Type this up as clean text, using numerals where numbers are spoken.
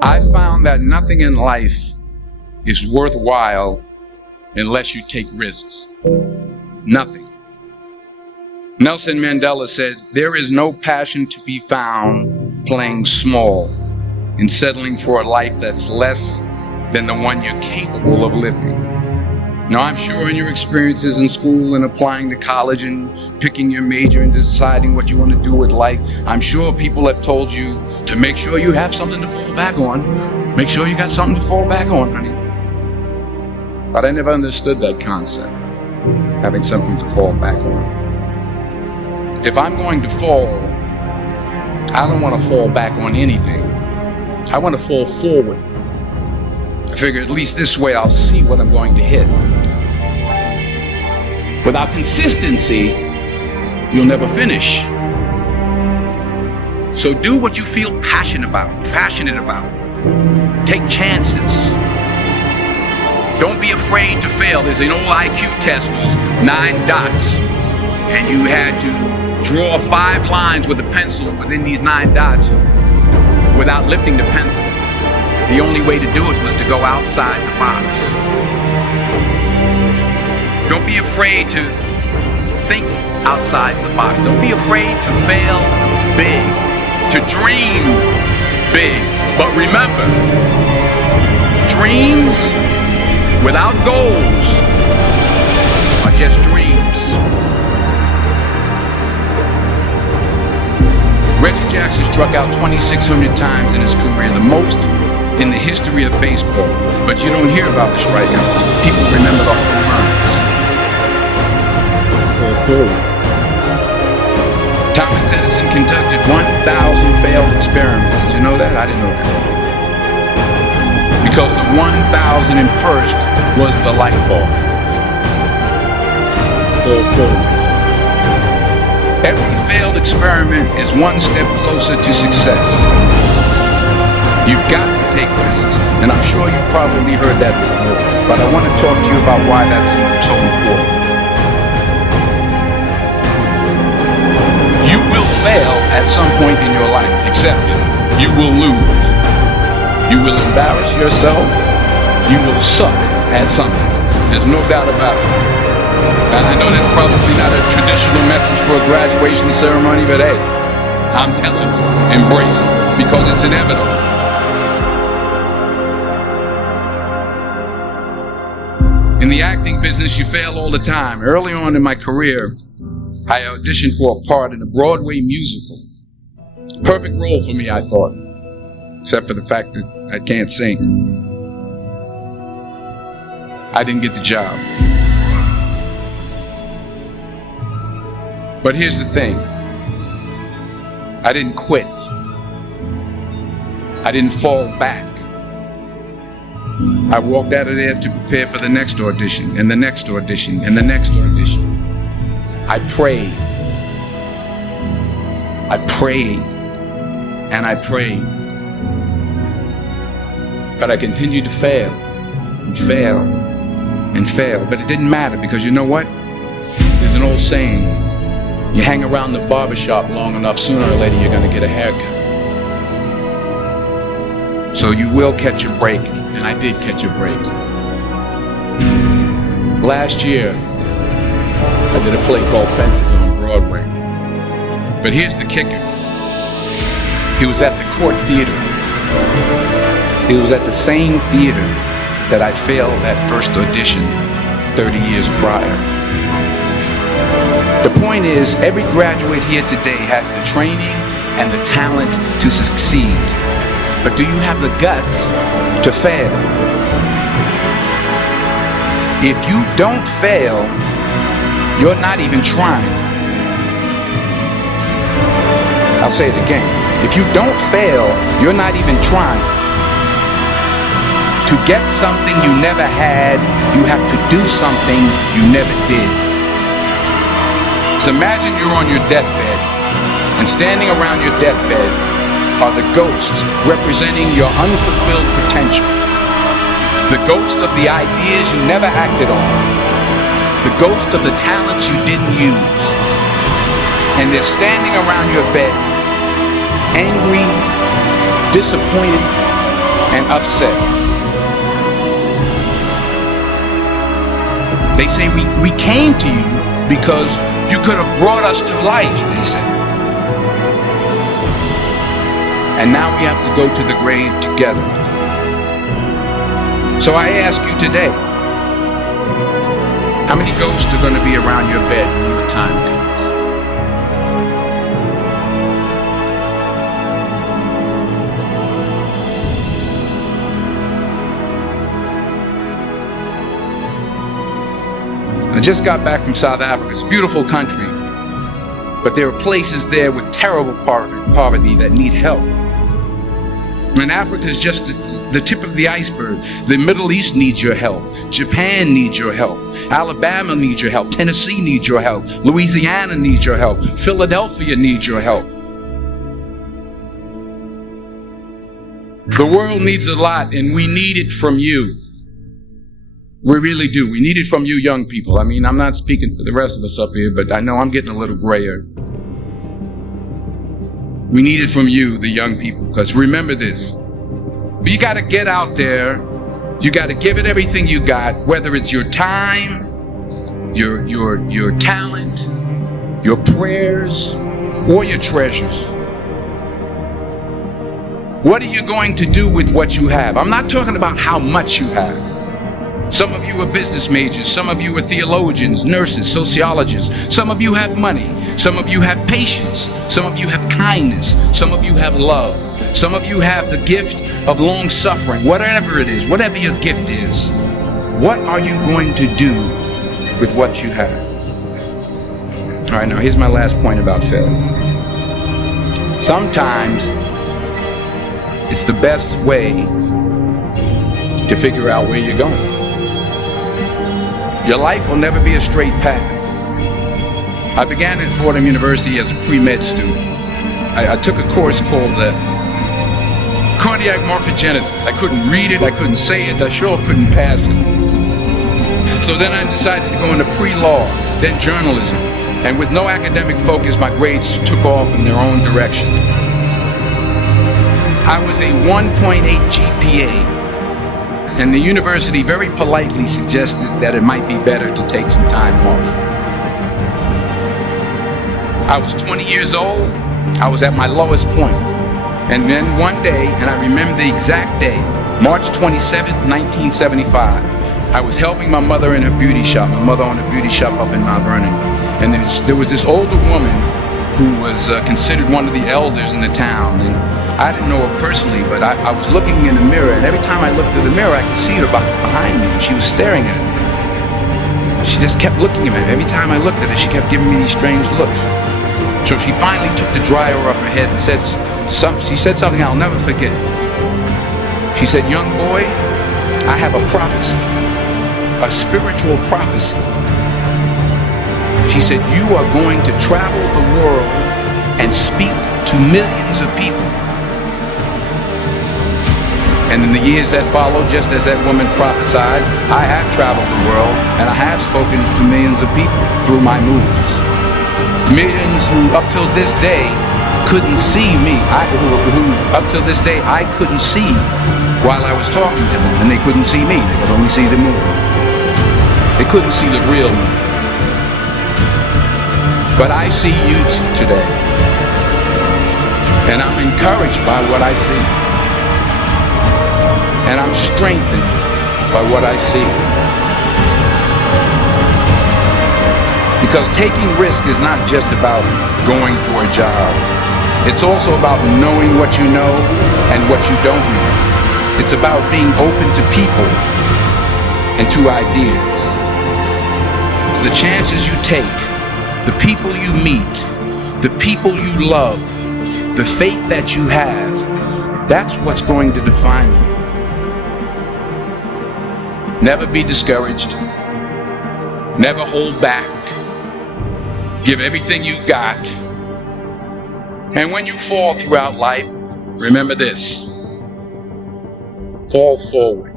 I found that nothing in life is worthwhile unless you take risks. Nothing. Nelson Mandela said, "There is no passion to be found playing small and settling for a life that's less than the one you're capable of living." Now, I'm sure in your experiences in school and applying to college and picking your major and deciding what you want to do with life, I'm sure people have told you to make sure you have something to fall back on. Make sure you got something to fall back on, honey. But I never understood that concept, having something to fall back on. If I'm going to fall, I don't want to fall back on anything. I want to fall forward. I figure at least this way I'll see what I'm going to hit. Without consistency, you'll never finish. So do what you feel passionate about. Take chances. Don't be afraid to fail. There's an old IQ test, was 9 dots, and you had to draw 5 lines with a pencil within these 9 dots without lifting the pencil. The only way to do it was to go outside the box. Don't be afraid to think outside the box. Don't be afraid to fail big, to dream big. But remember, dreams without goals are just dreams. Reggie Jackson struck out 2,600 times in his career, the most in the history of baseball. But you don't hear about the strikeouts. People remember the home runs. Fall forward. Thomas Edison conducted 1,000 failed experiments. Did you know that? I didn't know that. Because the 1,001st was the light bulb. Fall forward. Every failed experiment is one step closer to success. You've got to take risks, and I'm sure you've probably heard that before, but I want to talk to you about why that's so important. You will fail at some point in your life, accept it. You will lose. You will embarrass yourself. You will suck at something. There's no doubt about it. And I know that's probably not a traditional message for a graduation ceremony, but hey, I'm telling you, embrace it, because it's inevitable. In the acting business, you fail all the time. Early on in my career, I auditioned for a part in a Broadway musical. Perfect role for me, I thought, except for the fact that I can't sing. I didn't get the job. But here's the thing. I didn't quit. I didn't fall back. I walked out of there to prepare for the next audition, and the next audition, and the next audition. I prayed. I prayed. And I prayed. But I continued to fail, and fail, and fail. But it didn't matter, because you know what? There's an old saying, you hang around the barbershop long enough, sooner or later you're going to get a haircut. So you will catch a break, and I did catch a break. Last year, I did a play called Fences on Broadway. But here's the kicker. It was at the Court Theater. It was at the same theater that I failed that first audition 30 years prior. The point is, every graduate here today has the training and the talent to succeed. But do you have the guts to fail? If you don't fail, you're not even trying. I'll say it again. If you don't fail, you're not even trying. To get something you never had, you have to do something you never did. So imagine you're on your deathbed, and standing around your deathbed are the ghosts representing your unfulfilled potential. The ghost of the ideas you never acted on. The ghost of the talents you didn't use. And they're standing around your bed, angry, disappointed, and upset. They say we came to you because you could have brought us to life, they say. And now we have to go to the grave together. So I ask you today, how many ghosts are going to be around your bed when your time comes? I just got back from South Africa. It's a beautiful country, but there are places there with terrible poverty that need help. And Africa is just the tip of the iceberg. The Middle East needs your help. Japan needs your help. Alabama needs your help. Tennessee needs your help. Louisiana needs your help. Philadelphia needs your help. The world needs a lot, and we need it from you. We really do. We need it from you young people. I mean, I'm not speaking for the rest of us up here, but I know I'm getting a little grayer. We need it from you, the young people, because remember this. You got to get out there. You got to give it everything you got, whether it's your time, your talent, your prayers, or your treasures. What are you going to do with what you have? I'm not talking about how much you have. Some of you are business majors, some of you are theologians, nurses, sociologists, some of you have money, some of you have patience, some of you have kindness, some of you have love, some of you have the gift of long suffering. Whatever it is, whatever your gift is, what are you going to do with what you have? All right, now here's my last point about failure. Sometimes it's the best way to figure out where you're going. Your life will never be a straight path. I began at Fordham University as a pre-med student. I took a course called cardiac morphogenesis. I couldn't read it, I couldn't say it, I sure couldn't pass it. So then I decided to go into pre-law, then journalism. And with no academic focus, my grades took off in their own direction. I was a 1.8 GPA. And the university very politely suggested that it might be better to take some time off. I was 20 years old. I was at my lowest point. And then one day, and I remember the exact day, March 27th, 1975, I was helping my mother in her beauty shop. My mother owned a beauty shop up in Mount Vernon. And there was this older woman who was considered one of the elders in the town. And I didn't know her personally, but I was looking in the mirror, and every time I looked in the mirror, I could see her behind me, and she was staring at me. She just kept looking at me. Every time I looked at her, she kept giving me these strange looks. So she finally took the dryer off her head and she said something I'll never forget. She said, "Young boy, I have a prophecy, a spiritual prophecy." She said, "You are going to travel the world and speak to millions of people." And in the years that followed, just as that woman prophesied, I have traveled the world and I have spoken to millions of people through my movies. Millions who up till this day couldn't see me. Who up till this day I couldn't see while I was talking to them, and they couldn't see me. They could only see the movie. They couldn't see the real me. But I see you today, and I'm encouraged by what I see. And I'm strengthened by what I see. Because taking risk is not just about going for a job. It's also about knowing what you know and what you don't know. It's about being open to people and to ideas. To the chances you take, the people you meet, the people you love, the faith that you have, that's what's going to define you. Never be discouraged. Never hold back. Give everything you got. And when you fall throughout life, remember this: fall forward.